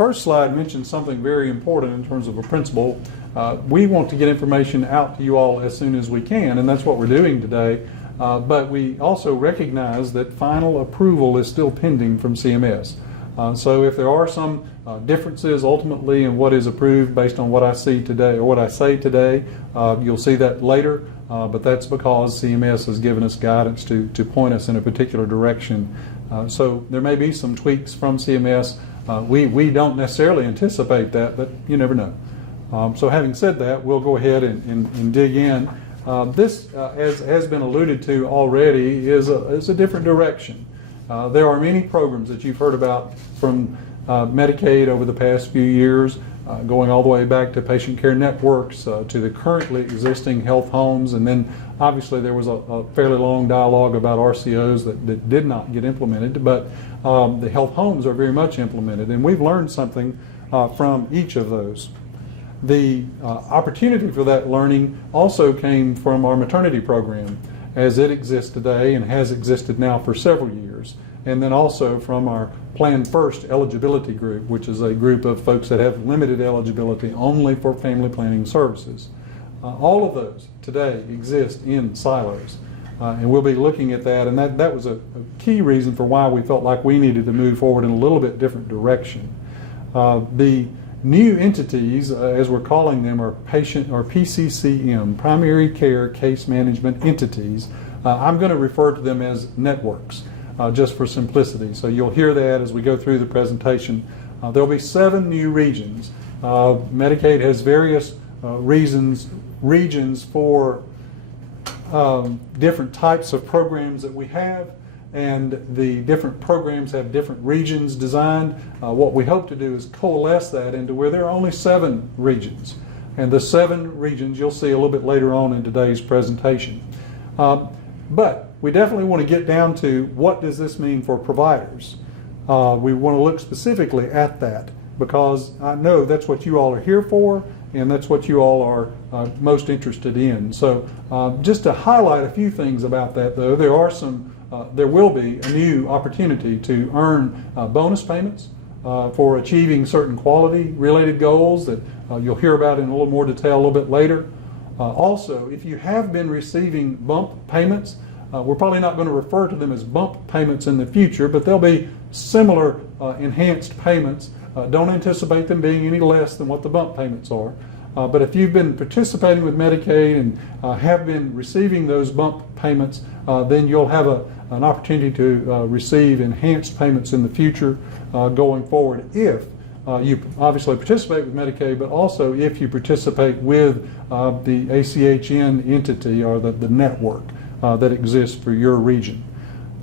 first slide mentions something very important in terms of a principle. We want to get information out to you all as soon as we can, and that's what we're doing today. But we also recognize that final approval is still pending from CMS. So if there are some differences ultimately in what is approved based on what I see today or what I say today, you'll see that later. But that's because CMS has given us guidance to point us in a particular direction. So there may be some tweaks from CMS. We don't necessarily anticipate that, but you never know. So having said that, we'll go ahead and dig in. This, as has been alluded to already, is a different direction. There are many programs that you've heard about from Medicaid over the past few years, going all the way back to patient care networks, to the currently existing health homes, and then obviously there was a fairly long dialogue about RCOs that did not get implemented, but the health homes are very much implemented, and we've learned something from each of those. The opportunity for that learning also came from our maternity program as it exists today and has existed now for several years, and then also from our Plan First eligibility group, which is a group of folks that have limited eligibility only for family planning services. All of those today exist in silos, and we'll be looking at that, and that was a key reason for why we felt like we needed to move forward in a little bit different direction. The new entities, as we're calling them, are patient or PCCM, primary care case management entities. I'm going to refer to them as networks, just for simplicity. So you'll hear that as we go through the presentation. There'll be 7 new regions. Medicaid has various regions for different types of programs that we have, and the different programs have different regions designed. What we hope to do is coalesce that into where there are only 7 regions. And the 7 regions you'll see a little bit later on in today's presentation. But we definitely want to get down to what does this mean for providers. We want to look specifically at that because I know that's what you all are here for, and that's what you all are most interested in. So just to highlight a few things about that, though, there will be a new opportunity to earn bonus payments for achieving certain quality-related goals that you'll hear about in a little more detail a little bit later. Also, if you have been receiving bump payments, we're probably not going to refer to them as bump payments in the future, but they'll be similar enhanced payments. Don't anticipate them being any less than what the bump payments are. But if you've been participating with Medicaid and have been receiving those bump payments, then you'll have an opportunity to receive enhanced payments in the future going forward if you obviously participate with Medicaid, but also if you participate with the ACHN entity or the network that exists for your region.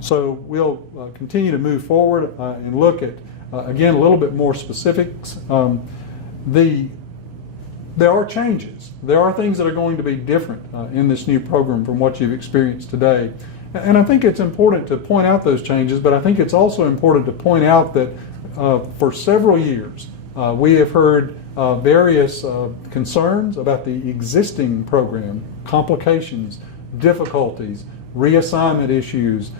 So we'll continue to move forward and look at, again, a little bit more specifics. There are changes. There are things that are going to be different in this new program from what you've experienced today. And I think it's important to point out those changes, but I think it's also important to point out that for several years we have heard various concerns about the existing program, complications, difficulties, reassignment issues,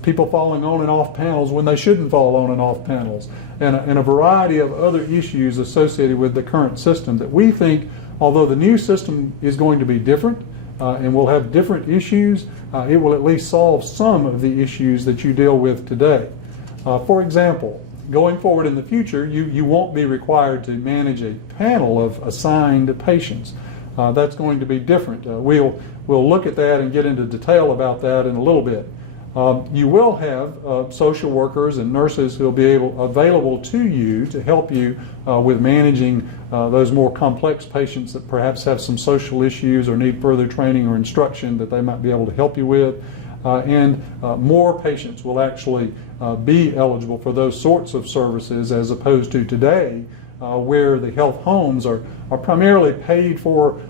people falling on and off panels when they shouldn't fall on and off panels, and a variety of other issues associated with the current system that we think, although the new system is going to be different and will have different issues, it will at least solve some of the issues that you deal with today. For example, going forward in the future, you won't be required to manage a panel of assigned patients. That's going to be different. We'll look at that and get into detail about that in a little bit. You will have social workers and nurses who will be available to you to help you with managing those more complex patients that perhaps have some social issues or need further training or instruction that they might be able to help you with. And more patients will actually be eligible for those sorts of services as opposed to today where the health homes are primarily paid for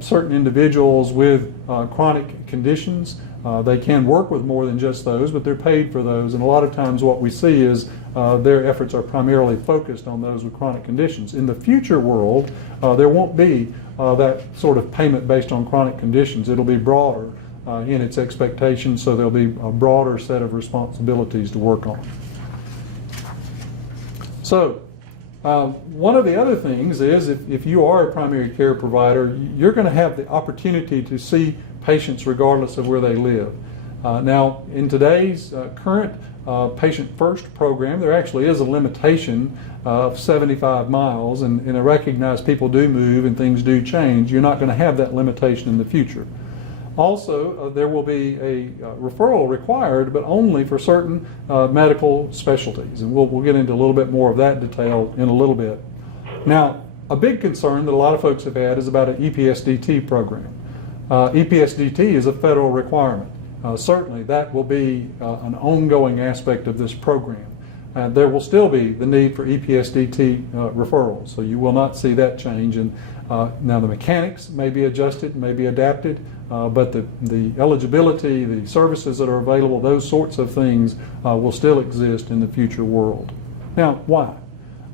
certain individuals with chronic conditions. They can work with more than just those, but they're paid for those. And a lot of times what we see is their efforts are primarily focused on those with chronic conditions. In the future world, there won't be that sort of payment based on chronic conditions. It'll be broader in its expectations, so there'll be a broader set of responsibilities to work on. So One of the other things is if you are a primary care provider, you're going to have the opportunity to see patients regardless of where they live. Now, in today's current Patient First program, there actually is a limitation of 75 miles, and I recognize people do move and things do change. You're not going to have that limitation in the future. Also, there will be a referral required, but only for certain medical specialties, and we'll get into a little bit more of that detail in a little bit. Now, a big concern that a lot of folks have had is about an EPSDT program. EPSDT is a federal requirement. Certainly, that will be an ongoing aspect of this program. There will still be the need for EPSDT referrals, so you will not see that change. And now the mechanics may be adjusted, may be adapted, but the eligibility, the services that are available, those sorts of things will still exist in the future world. Now, why?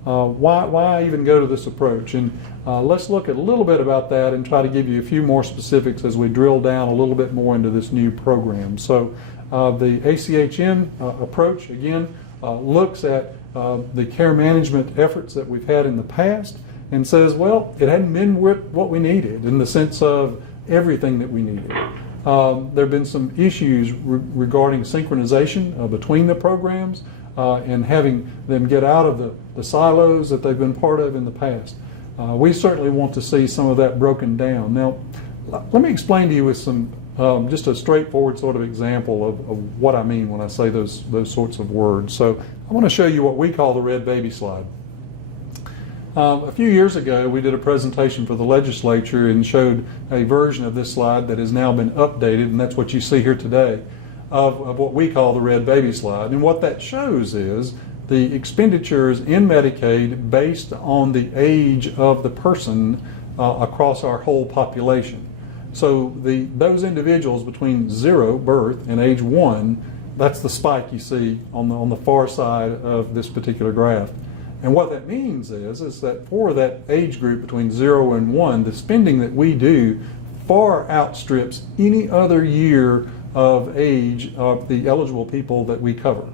Why even go to this approach? And let's look at a little bit about that and try to give you a few more specifics as we drill down a little bit more into this new program. So the ACHN approach, again, looks at the care management efforts that we've had in the past and says, well, it hadn't been what we needed in the sense of everything that we needed. There have been some issues regarding synchronization between the programs and having them get out of the silos that they've been part of in the past. We certainly want to see some of that broken down. Now, let me explain to you with some just a straightforward sort of example of what I mean when I say those sorts of words. So I want to show you what we call the red baby slide. A few years ago, we did a presentation for the legislature and showed a version of this slide that has now been updated, and that's what you see here today, of what we call the red baby slide. And what that shows is the expenditures in Medicaid based on the age of the person across our whole population. So those individuals between 0 birth and age 1, that's the spike you see on the far side of this particular graph. And what that means is that for that age group between 0 and 1, the spending that we do far outstrips any other year of age of the eligible people that we cover.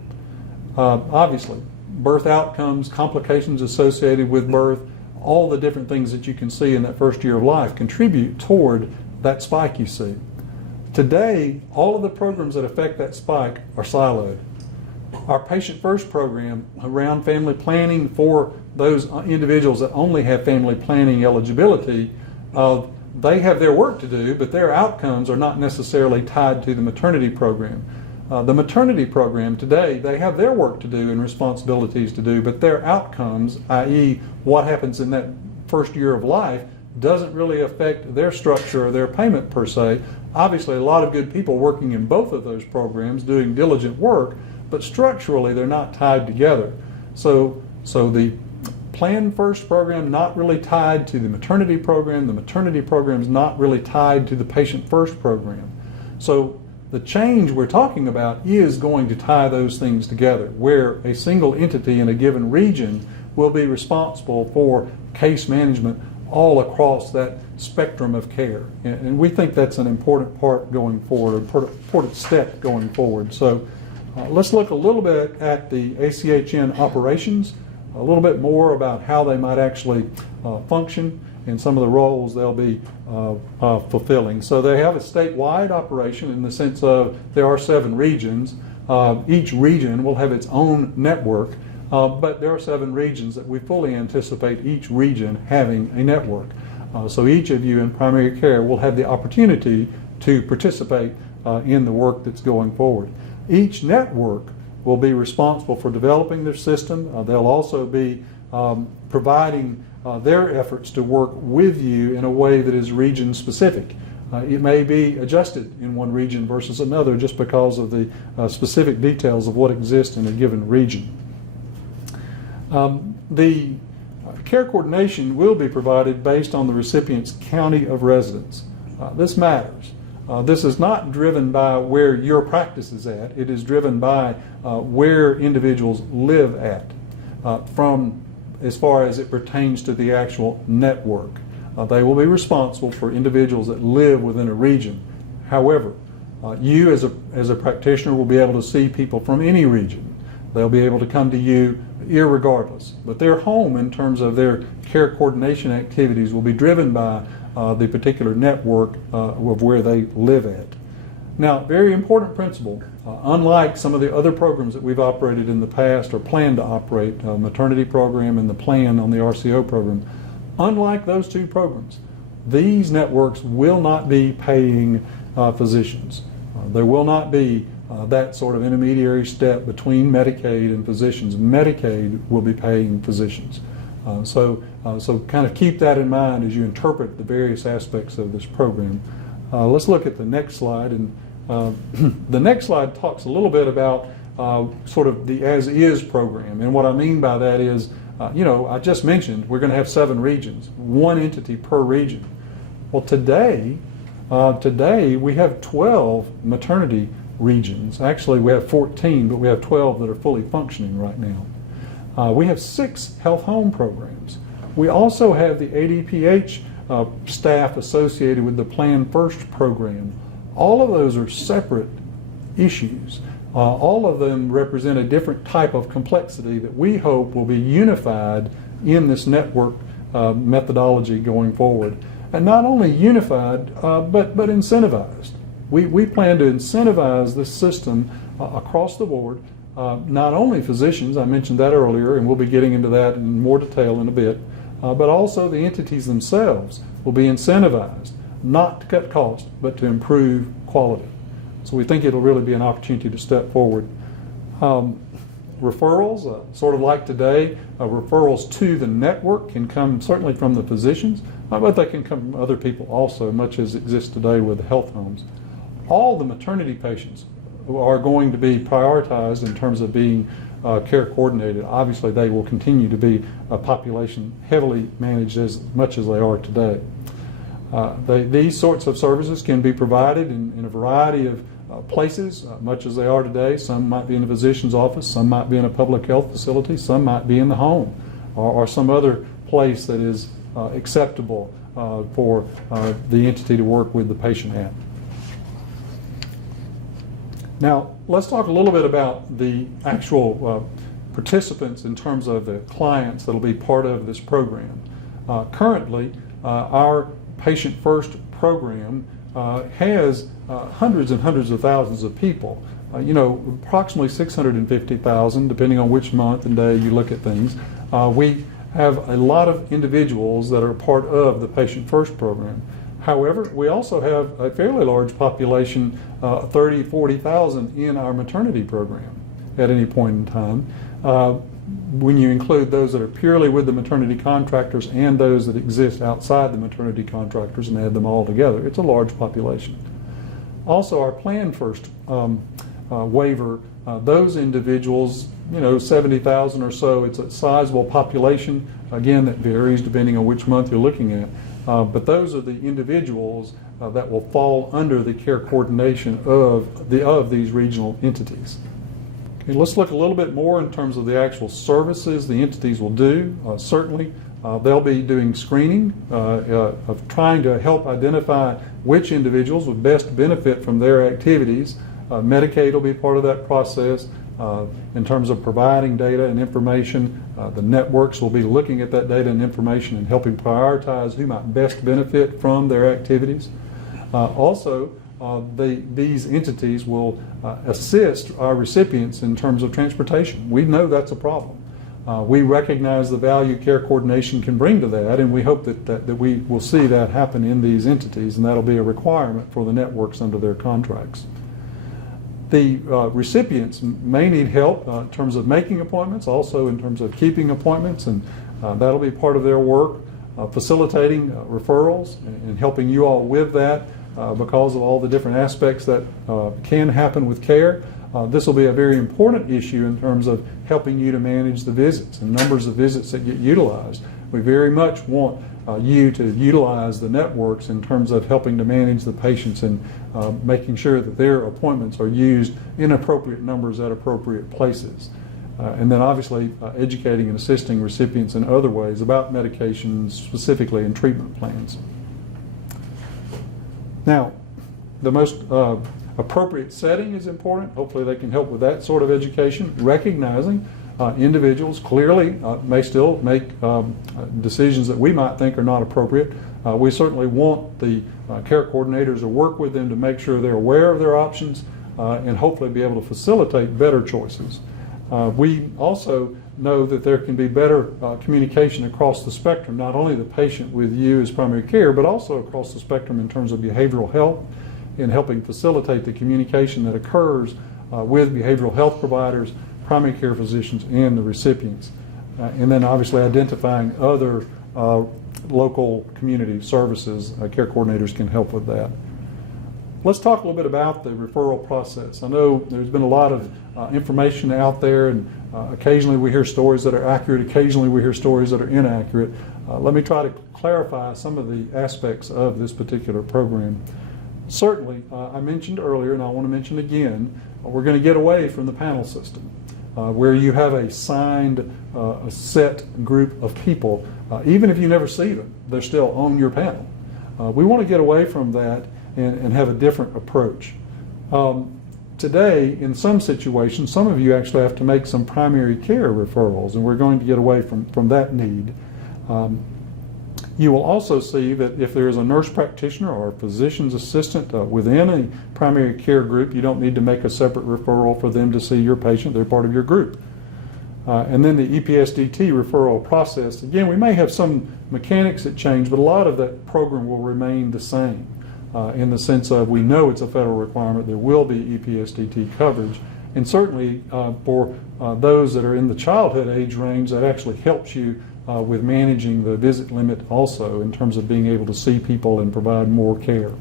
Obviously, birth outcomes, complications associated with birth, all the different things that you can see in that first year of life contribute toward that spike you see. Today, all of the programs that affect that spike are siloed. Our Patient First program around family planning for those individuals that only have family planning eligibility, they have their work to do, but their outcomes are not necessarily tied to the maternity program. The maternity program today, they have their work to do and responsibilities to do, but their outcomes, i.e. what happens in that first year of life, doesn't really affect their structure or their payment per se. Obviously, a lot of good people working in both of those programs doing diligent work, but structurally they're not tied together. So the Plan First program not really tied to the maternity program is not really tied to the Patient First program. So the change we're talking about is going to tie those things together, where a single entity in a given region will be responsible for case management all across that spectrum of care. And we think that's an important part going forward, an important step going forward. So let's look a little bit at the ACHN operations, a little bit more about how they might actually function and some of the roles they'll be fulfilling. So they have a statewide operation in the sense of there are 7 regions. Each region will have its own network, but there are 7 regions that we fully anticipate each region having a network. So each of you in primary care will have the opportunity to participate in the work that's going forward. Each network will be responsible for developing their system. They'll also be providing their efforts to work with you in a way that is region specific. It may be adjusted in one region versus another just because of the specific details of what exists in a given region. The care coordination will be provided based on the recipient's county of residence. This matters. This is not driven by where your practice is at. It is driven by where individuals live at from as far as it pertains to the actual network. They will be responsible for individuals that live within a region. However, you as a practitioner will be able to see people from any region. They'll be able to come to you irregardless. But their home, in terms of their care coordination activities, will be driven by the particular network of where they live at. Now, very important principle, unlike some of the other programs that we've operated in the past or plan to operate, maternity program and the plan on the RCO program, unlike those two programs, these networks will not be paying physicians. There will not be that sort of intermediary step between Medicaid and physicians. Medicaid will be paying physicians. So kind of keep that in mind as you interpret the various aspects of this program. Let's look at the next slide. And the next slide talks a little bit about sort of the as-is program. And what I mean by that is, I just mentioned we're going to have 7 regions, 1 entity per region. Well, today we have 12 maternity regions. Actually, we have 14, but we have 12 that are fully functioning right now. We have 6 health home programs. We also have the ADPH staff associated with the Plan First program. All of those are separate issues. All of them represent a different type of complexity that we hope will be unified in this network methodology going forward. And not only unified, but incentivized. We plan to incentivize this system across the board, not only physicians, I mentioned that earlier, and we'll be getting into that in more detail in a bit, but also the entities themselves will be incentivized, not to cut costs, but to improve quality. So we think it'll really be an opportunity to step forward. Referrals, sort of like today, referrals to the network can come certainly from the physicians, but they can come from other people also, much as exists today with the health homes. All the maternity patients are going to be prioritized in terms of being care coordinated. Obviously, they will continue to be a population heavily managed as much as they are today. These sorts of services can be provided in a variety of places, much as they are today. Some might be in a physician's office, some might be in a public health facility, some might be in the home or some other place that is acceptable for the entity to work with the patient at. Now, let's talk a little bit about the actual participants in terms of the clients that will be part of this program. Currently, our Patient First program has hundreds and hundreds of thousands of people. Approximately 650,000, depending on which month and day you look at things. We have a lot of individuals that are part of the Patient First program. However, we also have a fairly large population, 30, 40,000 in our maternity program at any point in time. When you include those that are purely with the maternity contractors and those that exist outside the maternity contractors and add them all together, it's a large population. Also, our Plan First waiver, those individuals, 70,000 or so, it's a sizable population. Again, that varies depending on which month you're looking at. But those are the individuals that will fall under the care coordination of these regional entities. Okay, let's look a little bit more in terms of the actual services the entities will do. Certainly, they'll be doing screening of trying to help identify which individuals would best benefit from their activities. Medicaid will be part of that process. In terms of providing data and information, the networks will be looking at that data and information and helping prioritize who might best benefit from their activities. Also, these entities will assist our recipients in terms of transportation. We know that's a problem. We recognize the value care coordination can bring to that, and we hope that we will see that happen in these entities, and that'll be a requirement for the networks under their contracts. The recipients may need help in terms of making appointments, also in terms of keeping appointments, and that'll be part of their work, facilitating referrals and helping you all with that because of all the different aspects that can happen with care. This will be a very important issue in terms of helping you to manage the visits and numbers of visits that get utilized. We very much want you to utilize the networks in terms of helping to manage the patients and making sure that their appointments are used in appropriate numbers at appropriate places. And then obviously educating and assisting recipients in other ways about medications specifically and treatment plans. Now, the most appropriate setting is important. Hopefully they can help with that sort of education, recognizing individuals clearly may still make decisions that we might think are not appropriate. We certainly want the care coordinators to work with them to make sure they're aware of their options and hopefully be able to facilitate better choices. We also know that there can be better communication across the spectrum, not only the patient with you as primary care, but also across the spectrum in terms of behavioral health, in helping facilitate the communication that occurs with behavioral health providers, primary care physicians, and the recipients. And then obviously identifying other local community services. Care coordinators can help with that. Let's talk a little bit about the referral process. I know there's been a lot of information out there, and occasionally we hear stories that are accurate, occasionally we hear stories that are inaccurate. Let me try to clarify some of the aspects of this particular program. Certainly, I mentioned earlier, and I want to mention again, we're going to get away from the panel system, where you have a signed, a set group of people. Even if you never see them, they're still on your panel. We want to get away from that and have a different approach. Today, in some situations, some of you actually have to make some primary care referrals, and we're going to get away from that need. You will also see that if there is a nurse practitioner or a physician's assistant within a primary care group, you don't need to make a separate referral for them to see your patient. They're part of your group. And then the EPSDT referral process, again, we may have some mechanics that change, but a lot of that program will remain the same in the sense of we know it's a federal requirement. There will be EPSDT coverage. And certainly for those that are in the childhood age range, that actually helps you with managing the visit limit also in terms of being able to see people and provide more care.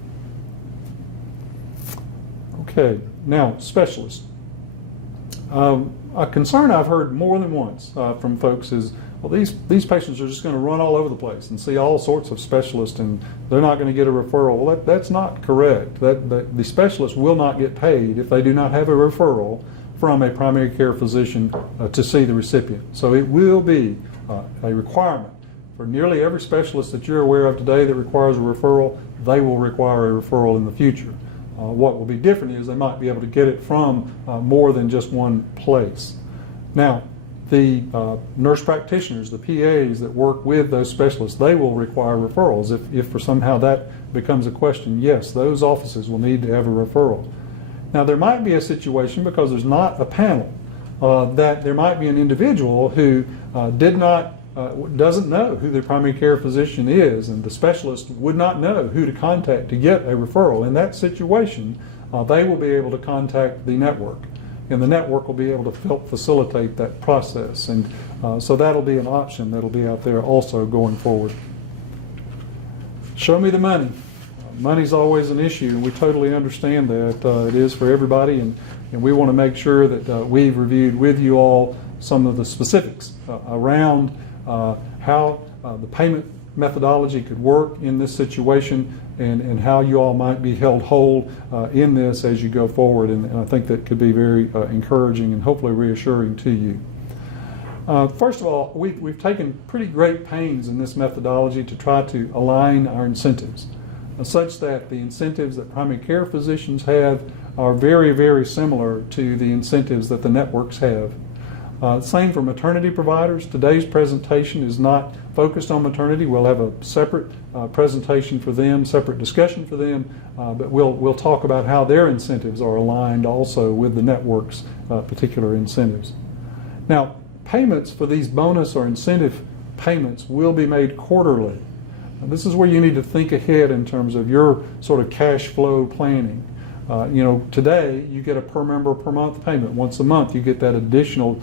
Okay, now specialists. A concern I've heard more than once from folks is, well, these patients are just going to run all over the place and see all sorts of specialists, and they're not going to get a referral. Well, that's not correct. The specialist will not get paid if they do not have a referral from a primary care physician to see the recipient. So it will be a requirement for nearly every specialist that you're aware of today that requires a referral. They will require a referral in the future. What will be different is they might be able to get it from more than just one place. Now, the nurse practitioners, the PAs that work with those specialists, they will require referrals. If for somehow that becomes a question, yes, those offices will need to have a referral. Now, there might be a situation, because there's not a panel, that there might be an individual who doesn't know who their primary care physician is, and the specialist would not know who to contact to get a referral. In that situation, they will be able to contact the network, and the network will be able to help facilitate that process. And so that'll be an option that'll be out there also going forward. Show me the money. Money's always an issue, and we totally understand that. It is for everybody, and we want to make sure that we've reviewed with you all some of the specifics around how the payment methodology could work in this situation, and how you all might be held whole in this as you go forward. And I think that could be very encouraging and hopefully reassuring to you. First of all, we've taken pretty great pains in this methodology to try to align our incentives such that the incentives that primary care physicians have are very, very similar to the incentives that the networks have. Same for maternity providers. Today's presentation is not focused on maternity. We'll have a separate presentation for them, separate discussion for them, but we'll talk about how their incentives are aligned also with the network's particular incentives. Now, payments for these bonus or incentive payments will be made quarterly. Now, this is where you need to think ahead in terms of your sort of cash flow planning. Today you get a per member per month payment. Once a month you get that additional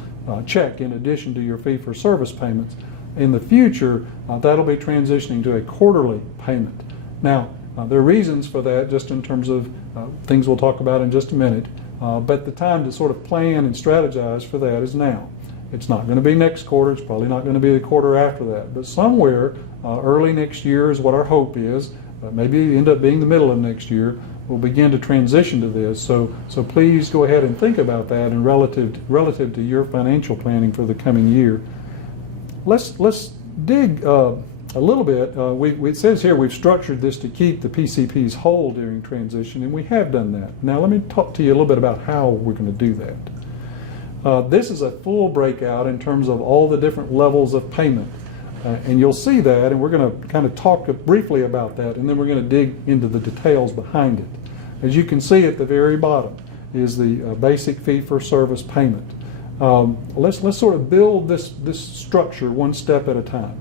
check in addition to your fee for service payments. In the future, that'll be transitioning to a quarterly payment. Now, there are reasons for that, just in terms of things we'll talk about in just a minute, but the time to sort of plan and strategize for that is now. It's not going to be next quarter, it's probably not going to be the quarter after that, but somewhere early next year is what our hope is. Maybe end up being the middle of next year. We'll begin to transition to this. So please go ahead and think about that and relative to your financial planning for the coming year. Let's dig a little bit. It says here we've structured this to keep the PCPs whole during transition, and we have done that. Now let me talk to you a little bit about how we're going to do that. This is a full breakout in terms of all the different levels of payment. And you'll see that, and we're going to kind of talk briefly about that, and then we're going to dig into the details behind it. As you can see at the very bottom is the basic fee-for-service payment. Let's sort of build this structure one step at a time.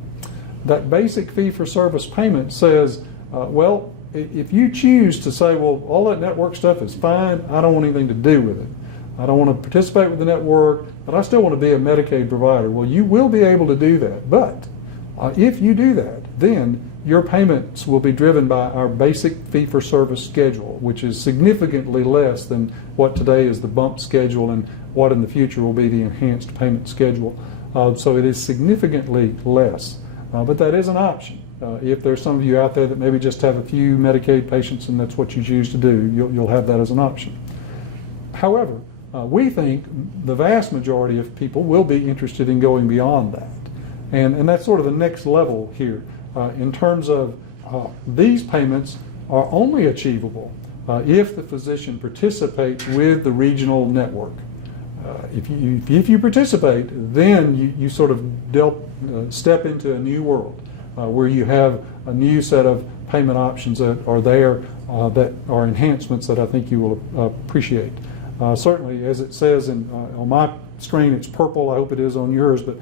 That basic fee-for-service payment says, well, if you choose to say, well, all that network stuff is fine, I don't want anything to do with it. I don't want to participate with the network, but I still want to be a Medicaid provider. Well, you will be able to do that, but if you do that, then your payments will be driven by our basic fee-for-service schedule, which is significantly less than what today is the bump schedule and what in the future will be the enhanced payment schedule. So it is significantly less, but that is an option. If there's some of you out there that maybe just have a few Medicaid patients and that's what you choose to do, you'll have that as an option. However, we think the vast majority of people will be interested in going beyond that. And that's sort of the next level here. In terms of these payments are only achievable if the physician participates with the regional network. If you participate, then you sort of step into a new world where you have a new set of payment options that are there that are enhancements that I think you will appreciate. Certainly, as it says on my screen, it's purple. I hope it is on yours, but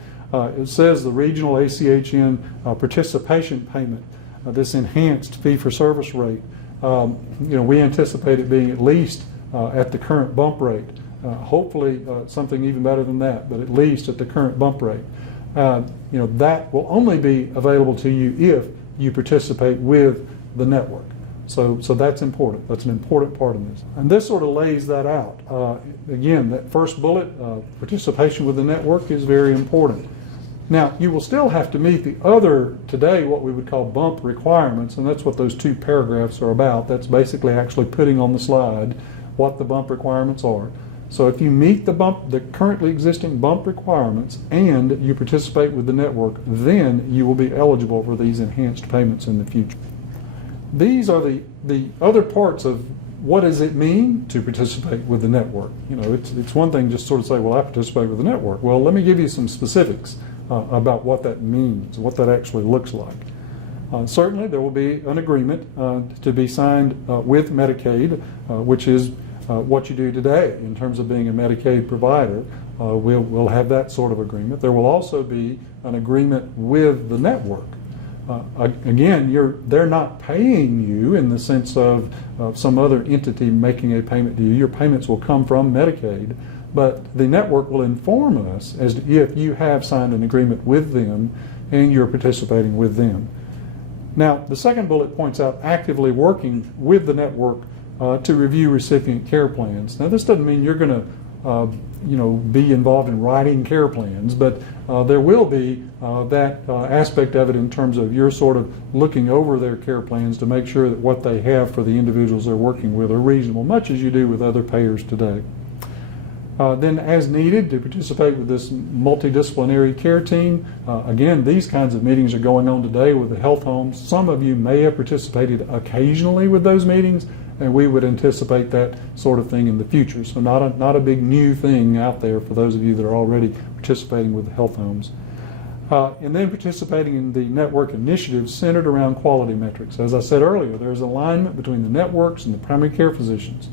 it says the regional ACHN participation payment, this enhanced fee-for-service rate. We anticipate it being at least at the current bump rate. Hopefully, something even better than that, but at least at the current bump rate. That will only be available to you if you participate with the network. So that's important. That's an important part of this. And this sort of lays that out. Again, that first bullet, participation with the network, is very important. Now, you will still have to meet the other, today, what we would call bump requirements, and that's what those two paragraphs are about. That's basically actually putting on the slide what the bump requirements are. So if you meet the currently existing bump requirements and you participate with the network, then you will be eligible for these enhanced payments in the future. These are the other parts of what does it mean to participate with the network. It's one thing just sort of say, well, I participate with the network. Well, let me give you some specifics about what that means, what that actually looks like. Certainly, there will be an agreement to be signed with Medicaid, which is what you do today in terms of being a Medicaid provider. We'll have that sort of agreement. There will also be an agreement with the network. Again, they're not paying you in the sense of some other entity making a payment to you. Your payments will come from Medicaid, but the network will inform us as to if you have signed an agreement with them and you're participating with them. Now, the second bullet points out actively working with the network to review recipient care plans. Now, this doesn't mean you're going to be involved in writing care plans, but there will be that aspect of it in terms of you're sort of looking over their care plans to make sure that what they have for the individuals they're working with are reasonable, much as you do with other payers today. Then, as needed, to participate with this multidisciplinary care team. Again, these kinds of meetings are going on today with the health homes. Some of you may have participated occasionally with those meetings, and we would anticipate that sort of thing in the future. So not a big new thing out there for those of you that are already participating with the health homes. And then participating in the network initiatives centered around quality metrics. As I said earlier, there's alignment between the networks and the primary care physicians.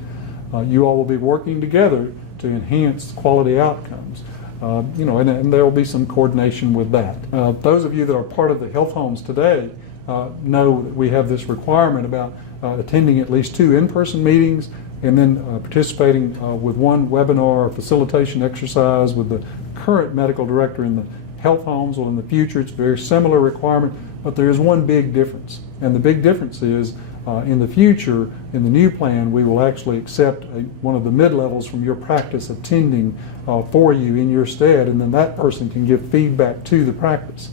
You all will be working together to enhance quality outcomes. And there will be some coordination with that. Those of you that are part of the health homes today know that we have this requirement about attending at least 2 in-person meetings and then participating with one webinar or facilitation exercise with the current medical director in the health homes. Well, in the future, it's a very similar requirement, but there is one big difference. And the big difference is in the future, in the new plan, we will actually accept one of the mid-levels from your practice attending for you in your stead, and then that person can give feedback to the practice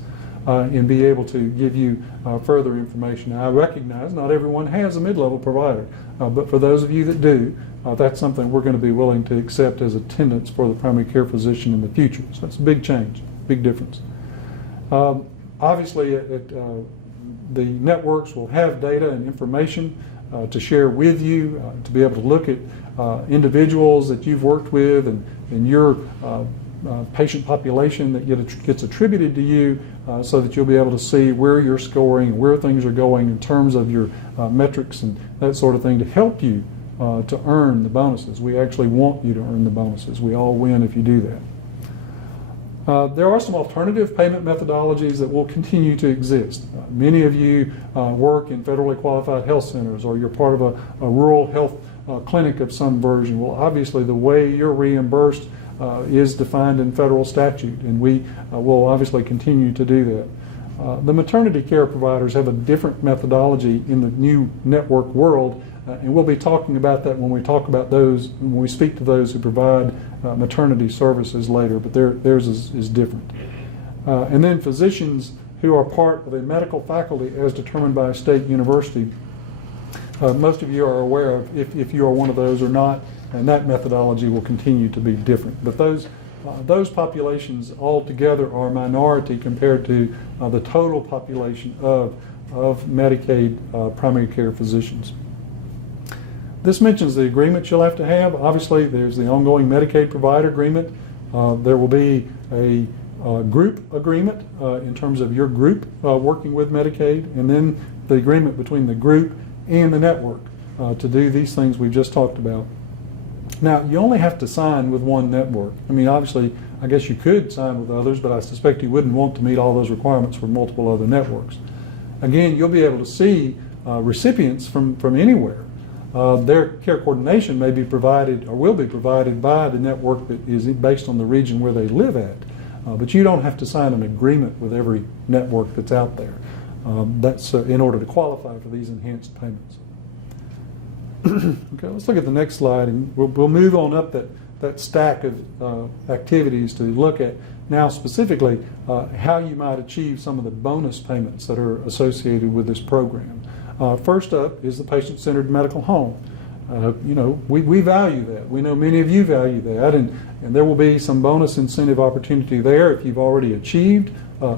and be able to give you further information. Now, I recognize not everyone has a mid-level provider, but for those of you that do, that's something we're going to be willing to accept as attendance for the primary care physician in the future. So that's a big change, big difference. Obviously, the networks will have data and information to share with you, to be able to look at individuals that you've worked with and your patient population that gets attributed to you, so that you'll be able to see where you're scoring and where things are going in terms of your metrics and that sort of thing to help you to earn the bonuses. We actually want you to earn the bonuses. We all win if you do that. There are some alternative payment methodologies that will continue to exist. Many of you work in federally qualified health centers, or you're part of a rural health clinic of some version. Well, obviously the way you're reimbursed is defined in federal statute, and we will obviously continue to do that. The maternity care providers have a different methodology in the new network world, and we'll be talking about that when we talk about those, when we speak to those who provide maternity services later, but theirs is different. And then physicians who are part of a medical faculty as determined by a state university. Most of you are aware of if you are one of those or not, and that methodology will continue to be different. But those populations altogether are a minority compared to the total population of Medicaid primary care physicians. This mentions the agreements you'll have to have. Obviously, there's the ongoing Medicaid provider agreement. There will be a group agreement in terms of your group working with Medicaid, and then the agreement between the group and the network to do these things we've just talked about. Now, you only have to sign with one network. I mean, obviously, I guess you could sign with others, but I suspect you wouldn't want to meet all those requirements for multiple other networks. Again, you'll be able to see recipients from anywhere. Their care coordination may be provided or will be provided by the network that is based on the region where they live at. But you don't have to sign an agreement with every network that's out there. That's in order to qualify for these enhanced payments. Okay, let's look at the next slide, and we'll move on up that stack of activities to look at now specifically how you might achieve some of the bonus payments that are associated with this program. First up is the patient-centered medical home. We value that. We know many of you value that, and there will be some bonus incentive opportunity there if you've already achieved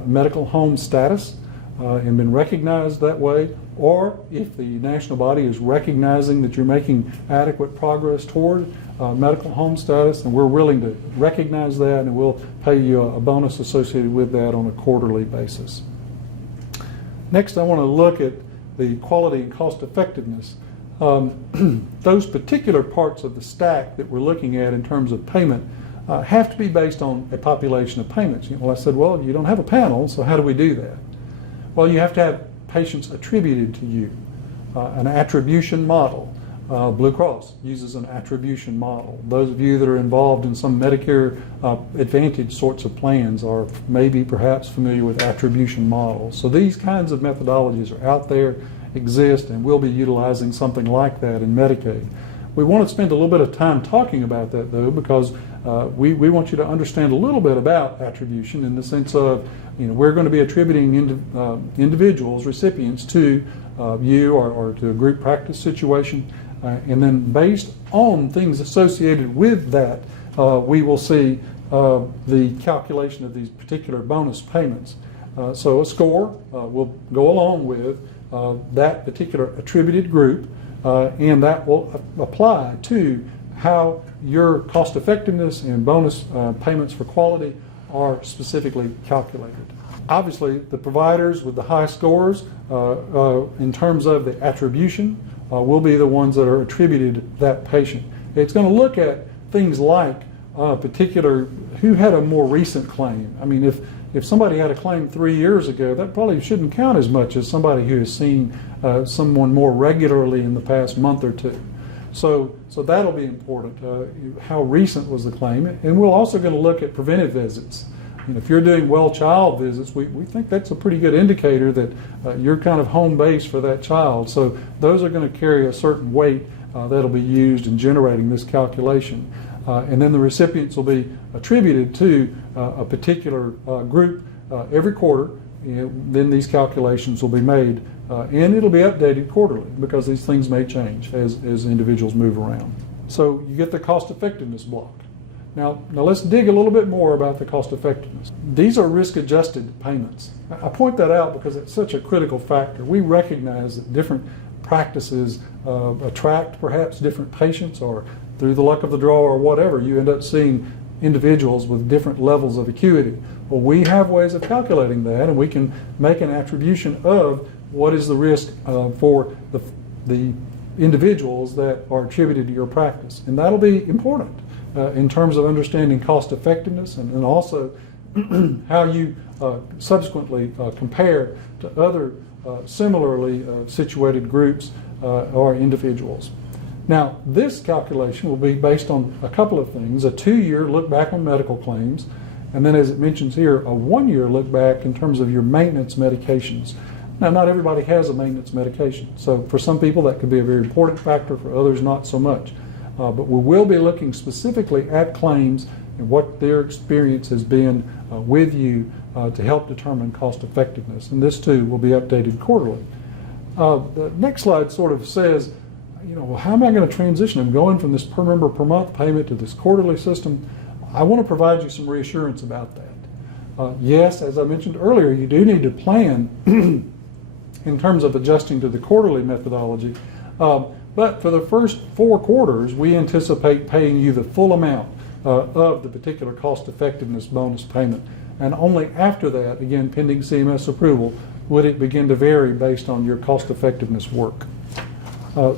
medical home status and been recognized that way, or if the national body is recognizing that you're making adequate progress toward medical home status, and we're willing to recognize that, and we'll pay you a bonus associated with that on a quarterly basis. Next, I want to look at the quality and cost effectiveness. Those particular parts of the stack that we're looking at in terms of payment have to be based on a population of payments. Well, I said, well, you don't have a panel, so how do we do that? Well, you have to have patients attributed to you, an attribution model. Blue Cross uses an attribution model. Those of you that are involved in some Medicare Advantage sorts of plans are maybe perhaps familiar with attribution models. So these kinds of methodologies are out there, exist, and we'll be utilizing something like that in Medicaid. We want to spend a little bit of time talking about that, though, because we want you to understand a little bit about attribution in the sense of, we're going to be attributing individuals, recipients, to you or to a group practice situation, and then based on things associated with that, we will see the calculation of these particular bonus payments. So a score will go along with that particular attributed group, and that will apply to how your cost effectiveness and bonus payments for quality are specifically calculated. Obviously, the providers with the high scores in terms of the attribution will be the ones that are attributed to that patient. It's going to look at things like particular, who had a more recent claim. I mean, if somebody had a claim 3 years ago, that probably shouldn't count as much as somebody who has seen someone more regularly in the past month or two. So that'll be important. How recent was the claim? And we're also going to look at preventive visits. If you're doing well child visits, we think that's a pretty good indicator that you're kind of home base for that child. So those are going to carry a certain weight that'll be used in generating this calculation. And then the recipients will be attributed to a particular group every quarter. Then these calculations will be made, and it'll be updated quarterly because these things may change as individuals move around. So you get the cost effectiveness block. Now let's dig a little bit more about the cost effectiveness. These are risk-adjusted payments. I point that out because it's such a critical factor. We recognize that different practices attract perhaps different patients or through the luck of the draw or whatever, you end up seeing individuals with different levels of acuity. Well, we have ways of calculating that, and we can make an attribution of what is the risk for the individuals that are attributed to your practice. And that'll be important in terms of understanding cost effectiveness and also how you subsequently compare to other similarly situated groups or individuals. Now, this calculation will be based on a couple of things: a 2-year look back on medical claims, and then, as it mentions here, a 1-year look back in terms of your maintenance medications. Now, not everybody has a maintenance medication, so for some people that could be a very important factor, for others not so much. But we will be looking specifically at claims and what their experience has been with you to help determine cost effectiveness. And this too will be updated quarterly. The next slide sort of says, well, how am I going to transition? I'm going from this per member per month payment to this quarterly system. I want to provide you some reassurance about that. Yes, as I mentioned earlier, you do need to plan in terms of adjusting to the quarterly methodology. But for the first 4 quarters, we anticipate paying you the full amount of the particular cost effectiveness bonus payment. And only after that, again, pending CMS approval, would it begin to vary based on your cost effectiveness work.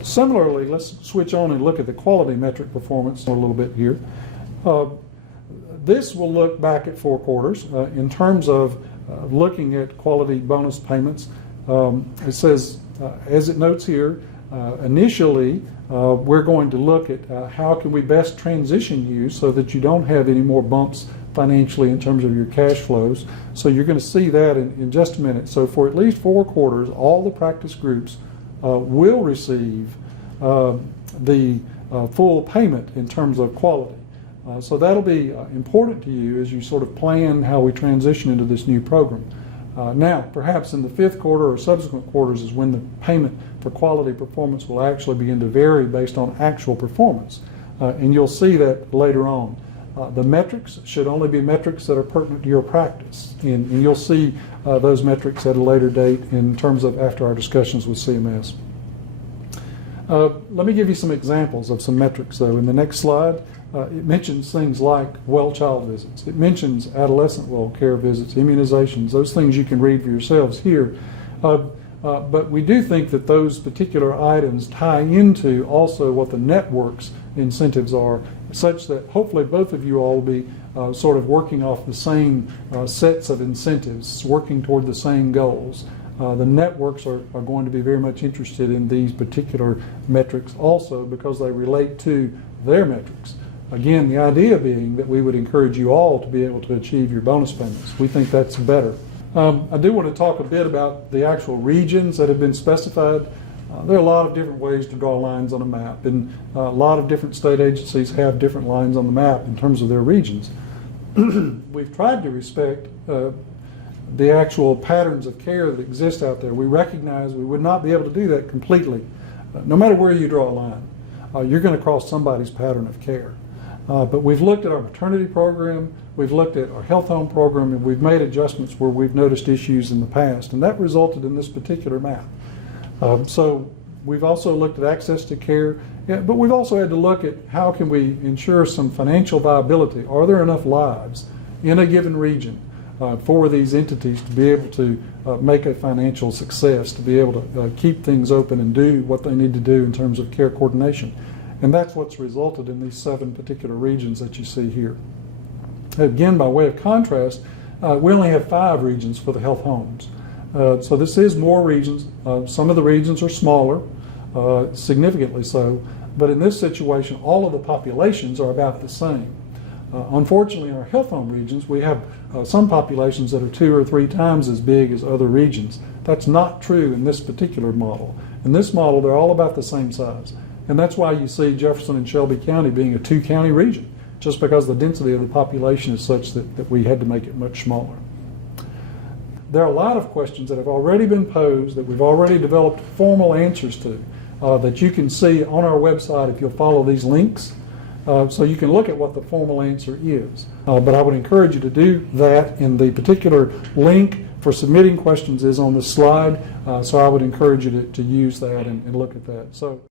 Similarly, let's switch on and look at the quality metric performance a little bit here. This will look back at 4 quarters in terms of looking at quality bonus payments. It says, as it notes here, initially we're going to look at how can we best transition you so that you don't have any more bumps financially in terms of your cash flows. So you're going to see that in just a minute. So for at least 4 quarters, all the practice groups will receive the full payment in terms of quality. So that'll be important to you as you sort of plan how we transition into this new program. Now, perhaps in the 5th quarter or subsequent quarters is when the payment for quality performance will actually begin to vary based on actual performance. And you'll see that later on. The metrics should only be metrics that are pertinent to your practice. And you'll see those metrics at a later date in terms of after our discussions with CMS. Let me give you some examples of some metrics, though. In the next slide, it mentions things like well child visits. It mentions adolescent well care visits, immunizations, those things you can read for yourselves here. But we do think that those particular items tie into also what the network's incentives are, such that hopefully both of you all will be sort of working off the same sets of incentives, working toward the same goals. The networks are going to be very much interested in these particular metrics also because they relate to their metrics. Again, the idea being that we would encourage you all to be able to achieve your bonus payments. We think that's better. I do want to talk a bit about the actual regions that have been specified. There are a lot of different ways to draw lines on a map, and a lot of different state agencies have different lines on the map in terms of their regions. We've tried to respect the actual patterns of care that exist out there. We recognize we would not be able to do that completely. No matter where you draw a line, you're going to cross somebody's pattern of care. But we've looked at our maternity program, we've looked at our health home program, and we've made adjustments where we've noticed issues in the past, and that resulted in this particular map. So we've also looked at access to care, but we've also had to look at how can we ensure some financial viability. Are there enough lives in a given region for these entities to be able to make a financial success, to be able to keep things open and do what they need to do in terms of care coordination? And that's what's resulted in these 7 particular regions that you see here. Again, by way of contrast, we only have 5 regions for the health homes. So this is more regions. Some of the regions are smaller, significantly so, but in this situation, all of the populations are about the same. Unfortunately, in our health home regions, we have some populations that are 2 or 3 times as big as other regions. That's not true in this particular model. In this model, they're all about the same size. And that's why you see Jefferson and Shelby County being a 2-county region, just because the density of the population is such that we had to make it much smaller. There are a lot of questions that have already been posed that we've already developed formal answers to that you can see on our website if you'll follow these links. So you can look at what the formal answer is. But I would encourage you to do that, and the particular link for submitting questions is on the slide. So I would encourage you to use that and look at that. So.